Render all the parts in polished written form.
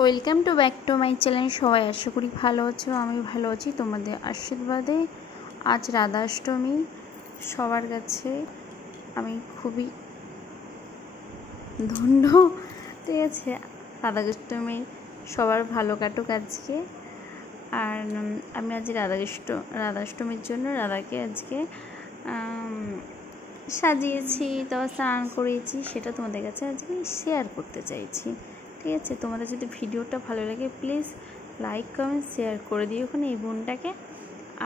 Welcome to back to my channel. সবাই আশা করি ভালো আছো, আমি ভালো আছি তোমাদের আশীর্বাদে। আজ রাধাষ্টমী, সবার কাছে আমি খুবই ধন্য। ঠিক আছে, রাধাষ্টমী সবার ভালো কাটুক আজকে। আর আমি আজ রাধাষ্টমীর জন্য রাধাকে আজকে সাজিয়েছি, তারপর স্নান করিয়েছি, সেটা তোমাদের কাছে আজকে শেয়ার করতে চাইছি। ঠিক আছে, তোমাদের যদি ভিডিওটা ভালো লাগে প্লিজ লাইক কমেন্ট শেয়ার করে দিও ওখানে এই বোনটাকে।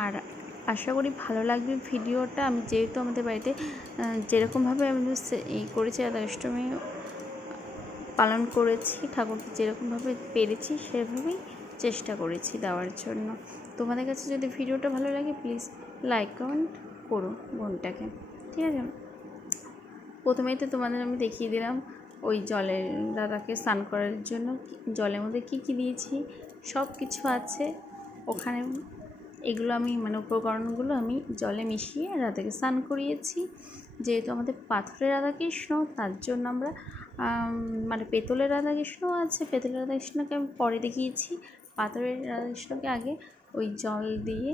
আর আশা করি ভালো লাগবে ভিডিওটা। আমি যেহেতু আমাদের বাড়িতে যেরকমভাবে আমি এই করেছি, রাধাষ্টমী পালন করেছি, ঠাকুরকে যেরকমভাবে পেরেছি সেভাবেই চেষ্টা করেছি দেওয়ার জন্য। তোমাদের কাছে যদি ভিডিওটা ভালো লাগে প্লিজ লাইক কমেন্ট করো বোনটাকে। ঠিক আছে, প্রথমেই তো তোমাদের আমি দেখিয়ে দিলাম ওই জলের রাধাকে স্নান করার জন্য জলের মধ্যে কী কী দিয়েছি, সব কিছু আছে ওখানে। এগুলো আমি উপকরণগুলো আমি জলে মিশিয়ে রাধাকে স্নান করিয়েছি। যেহেতু আমাদের পাথরের রাধাকৃষ্ণ, তার জন্য আমরা পেতলের রাধাকৃষ্ণ আছে, পেতলের রাধাকৃষ্ণকে আমি পরে দেখিয়েছি। পাথরের রাধাকৃষ্ণকে আগে ওই জল দিয়ে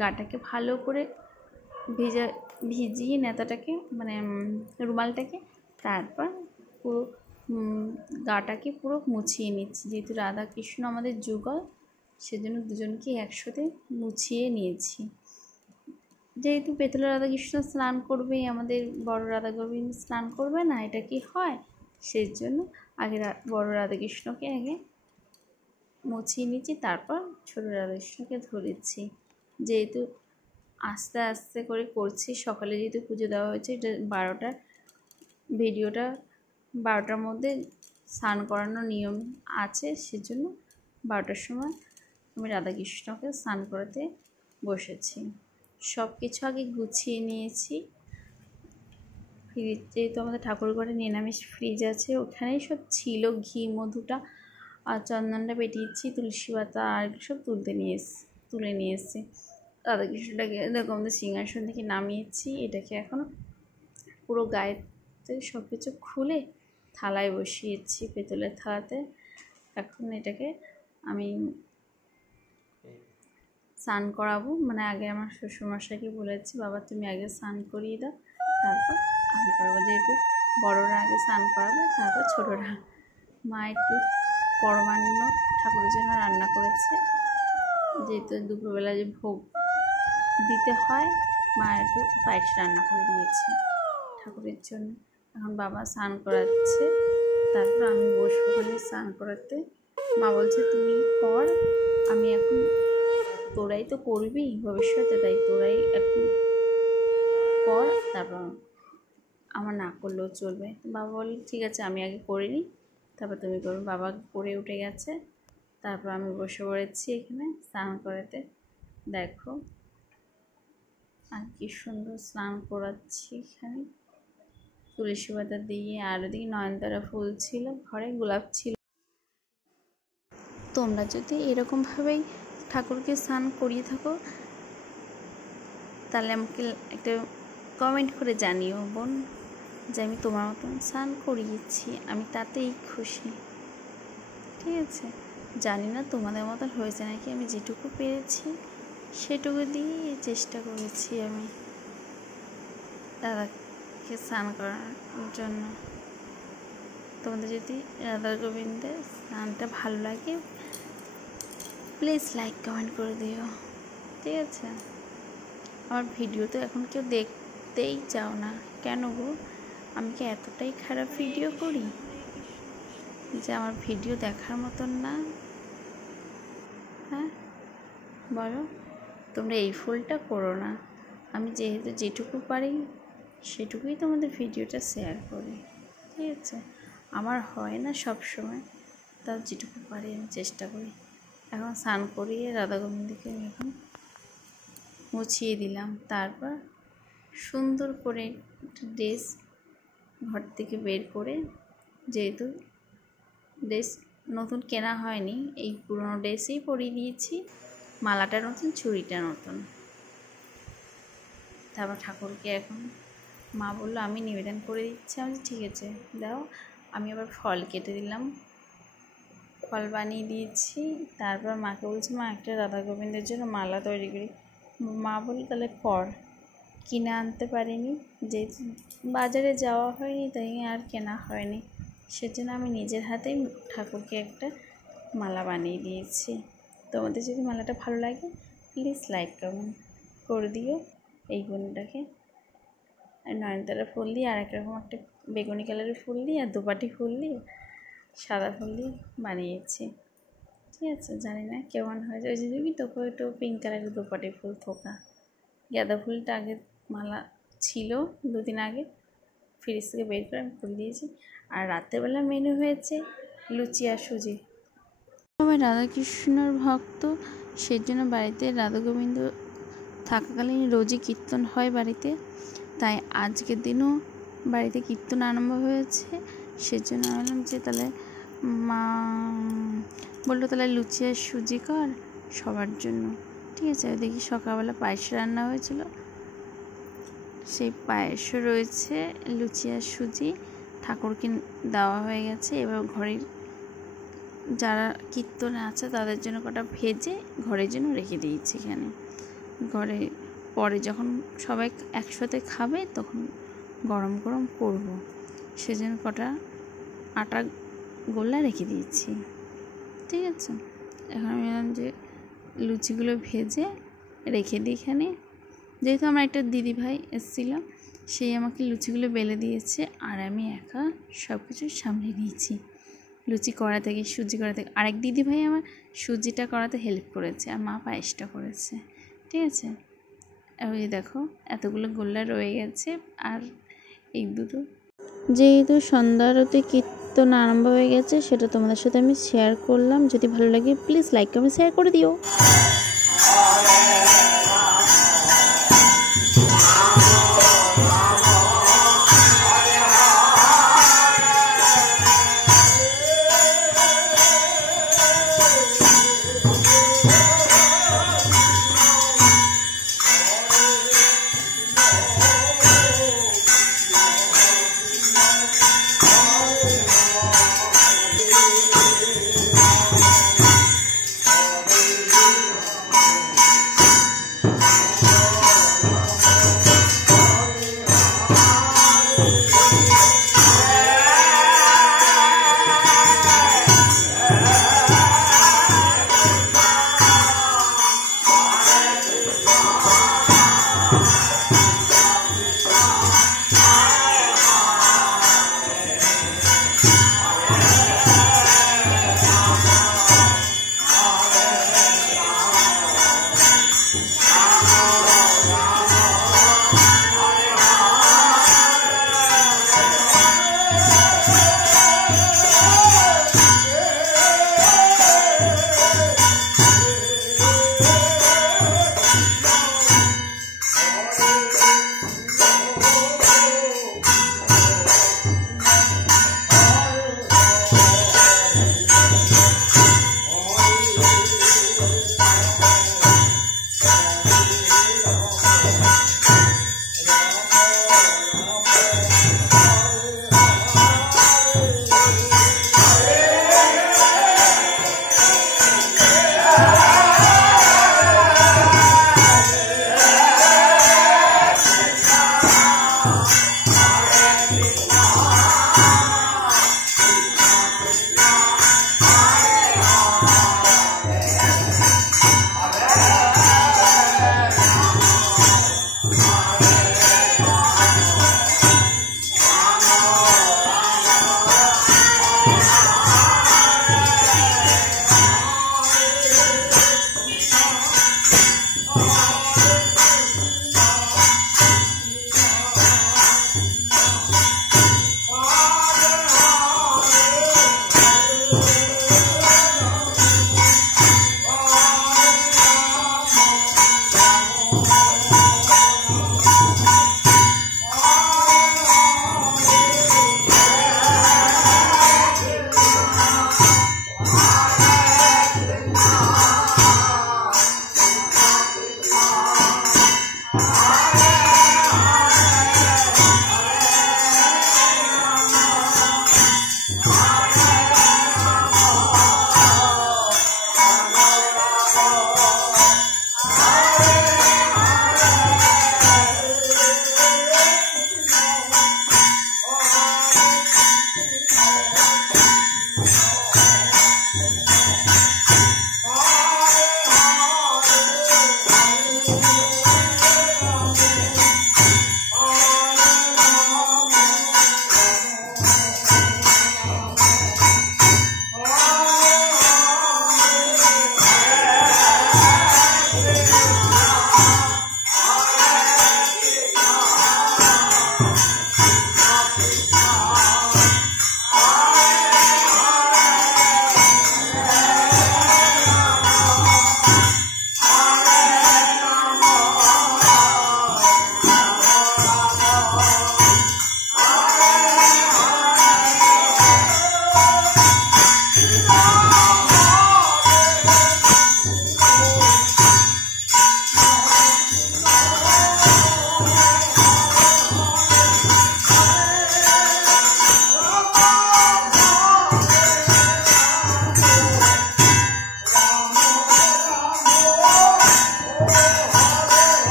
গাটাকে ভালো করে ভিজিয়ে নেতাটাকে রুমালটাকে, তারপর পুরো গাটাকে পুরো মুছিয়ে নিচ্ছি। যেহেতু রাধা কৃষ্ণ আমাদের যুগল, সেজন্য দুজনকে একসাথে মুছিয়ে নিয়েছি। যেহেতু পেতলের রাধাকৃষ্ণ স্নান করবে, আমাদের বড় রাধা গোবিন্দ স্নান করবে না, এটা কি হয়? সেই জন্য আগে বড় রাধাকৃষ্ণকে আগে মুছিয়ে নিচ্ছি, তারপর ছোটো রাধাকৃষ্ণকে ধরেছি। যেহেতু আস্তে আস্তে করে করছি, সকালে যেহেতু পুজো দেওয়া হয়েছে, এটা ভিডিওটা 12টার মধ্যে স্নান করানোর নিয়ম আছে, সেজন্য 12টার সময় আমি রাধাকৃষ্ণকে স্নান করাতে বসেছি। সব কিছু আগে গুছিয়ে নিয়েছি। যেহেতু আমাদের ঠাকুরঘরে নিরামিষ ফ্রিজ আছে, ওখানেই সব ছিল, ঘি মধুটা আর চন্দনটা পেটিয়েছি, তুলসী পাতা আর সব তুলে নিয়ে এসেছি। রাধাকৃষ্ণটাকে দেখো আমাদের সিংহাসন থেকে নামিয়েছি। এটাকে এখন পুরো গায়েতে সব কিছু খুলে থালায় বসিয়েছি, পেতলের থালাতে। এখন এটাকে আমি স্নান করাবো। আগে আমার শ্বশুরমশাইকে বলেছি, বাবা তুমি আগে স্নান করিয়ে দাও, তারপর আমি করবো। যেহেতু বড়রা আগে স্নান করাবে, তারপর ছোটরা। মা একটু পরমান্ন ঠাকুরের জন্য রান্না করেছে, যেহেতু দুপুরবেলা যে ভোগ দিতে হয়, মা একটু পায়েস রান্না করে দিয়েছে ঠাকুরের জন্য। এখন বাবা স্নান করাচ্ছে, তারপর আমি বসবো ওখানে স্নান করাতে। মা বলছে তুমি কর, আমি এখন, তোরাই তো করবি ভবিষ্যতে, তাই তোরাই এখন কর, তারপর আমার না করলেও চলবে। বাবা বলল ঠিক আছে আমি আগে করে নিই, তারপর তুমি করবে। বাবা করে উঠে গেছে, তারপর আমি বসে পড়েছি এখানে স্নান করাতে। দেখো আর কি সুন্দর স্নান করাচ্ছি এখানে তুলসী পাতা দিয়ে। আর ওদিকে নয়নতারা ফুল ছিল, ঘরে গোলাপ ছিল। তোমরা যদি এরকমভাবেই ঠাকুরকে স্নান করিয়ে থাকো, তাহলে আমাকে একটা কমেন্ট করে জানিও বোন, যে আমি তোমার মতন স্নান করিয়েছি, আমি তাতেই খুশি। ঠিক আছে, জানি না তোমাদের মতন হয়েছে নাকি, আমি যেটুকু পেরেছি সেটুকু দিয়েই চেষ্টা করেছি আমি দাদাকে স্নান করার জন্য। তোমাদের যদি রাধা গোবিন্দের স্নানটা ভালো লাগে প্লিজ লাইক কমেন্ট করে দিও। ঠিক আছে, আমার ভিডিও তো এখন কেউ দেখতেই চাও না কেন গো? আমি কি এতটাই খারাপ ভিডিও করি যে আমার ভিডিও দেখার মতন না? হ্যাঁ বলো, তোমরা এই ভুলটা করো না। আমি যেহেতু যেটুকু পারি সেটুকুই তোমাদের ভিডিওটা শেয়ার করি। ঠিক আছে, আমার হয় না সব সময়, তাও যেটুকু পারি আমি চেষ্টা করি। এখন স্নান করিয়ে রাধা গোবিন্দকে আমি এখন মুছিয়ে দিলাম। তারপর সুন্দর করে ড্রেস ঘর থেকে বের করে, যেহেতু ড্রেস নতুন কেনা হয়নি, এই পুরনো ড্রেসেই পরিয়ে দিয়েছি, মালাটা নতুন, চুড়িটা নতুন। তারপর ঠাকুরকে এখন মা বললো আমি নিবেদন করে দিচ্ছি। আমি ঠিক আছে দাও। আমি আবার ফল কেটে দিলাম, ফল বানিয়ে দিয়েছি। তারপর মাকে বলছি, মা একটা রাধা গোবিন্দের জন্য মালা তৈরি করি। মা বলল তাহলে কর। কিনে আনতে পারিনি, যেহেতু বাজারে যাওয়া হয়নি তাই আর কেনা হয়নি, সেজন্য আমি নিজের হাতেই ঠাকুরকে একটা মালা বানিয়ে দিয়েছি। তোমাদের যদি মালাটা ভালো লাগে প্লিজ লাইক কমেন্ট করে দিও। এই বোনটাকে নয়নতারা ফুল দিয়ে আর একরকম একটা বেগুনি কালারের ফুল দিয়ে আর দুপাটি ফুল দিয়ে সাদা ফুল দিয়ে বানিয়েছি। ঠিক আছে, জানি না কেমন হয়েছে। ওই যদি তোকে একটু পিঙ্ক কালারের দুপাটি ফুল থোকা। গাঁদা ফুলটা আগে মালা ছিল 2 দিন আগে, ফ্রিজ থেকে বের করে আমি খুলে দিয়েছি। আর রাত্রেবেলা মেনু হয়েছে লুচি আর সুজি। সবাই রাধাকৃষ্ণর ভক্ত, সেজন্য বাড়িতে রাধা গোবিন্দ থাকাকালীন রোজই কীর্তন হয় বাড়িতে, তাই আজকের দিনও বাড়িতে কীর্তন আরম্ভ হয়েছে। সেজন্য বললাম যে তাহলে মা বললো তাহলে লুচি আর সুজি কর সবার জন্য। ঠিক আছে, দেখি সকালবেলা পায়েস রান্না হয়েছিল, সেই পায়েসও রয়েছে। লুচি আর সুজি ঠাকুরকে দেওয়া হয়ে গেছে। এবার ঘরের যারা কীর্তনে আছে তাদের জন্য কটা ভেজে ঘরের জন্য রেখে দিয়েছি এখানে। ঘরে পরে যখন সবাই একসাথে খাবে তখন গরম গরম করব, সেজন্য কটা আটা গোলা রেখে দিয়েছি। ঠিক আছে, এখন আমি বললাম যে লুচিগুলো ভেজে রেখে দিই এখানে। যেহেতু আমার একটা দিদিভাই এসেছিলো, সেই আমাকে লুচিগুলো বেলে দিয়েছে আর আমি একা সব কিছু সামলে নিয়েছি। লুচি করা থেকে সুজি করা থেকে আরেক দিদিভাই আমার সুজিটা করাতে হেল্প করেছে আর মা পায়েসটা করেছে। ঠিক আছে, ওই দেখো এতগুলো গোল্লা রয়ে গেছে আর এই দুটো। যেহেতু সন্ধ্যা আরতি কীর্তন আরম্ভ হয়ে গেছে সেটা তোমাদের সাথে আমি শেয়ার করলাম। যদি ভালো লাগে প্লিজ লাইক কমেন্ট শেয়ার করে দিও।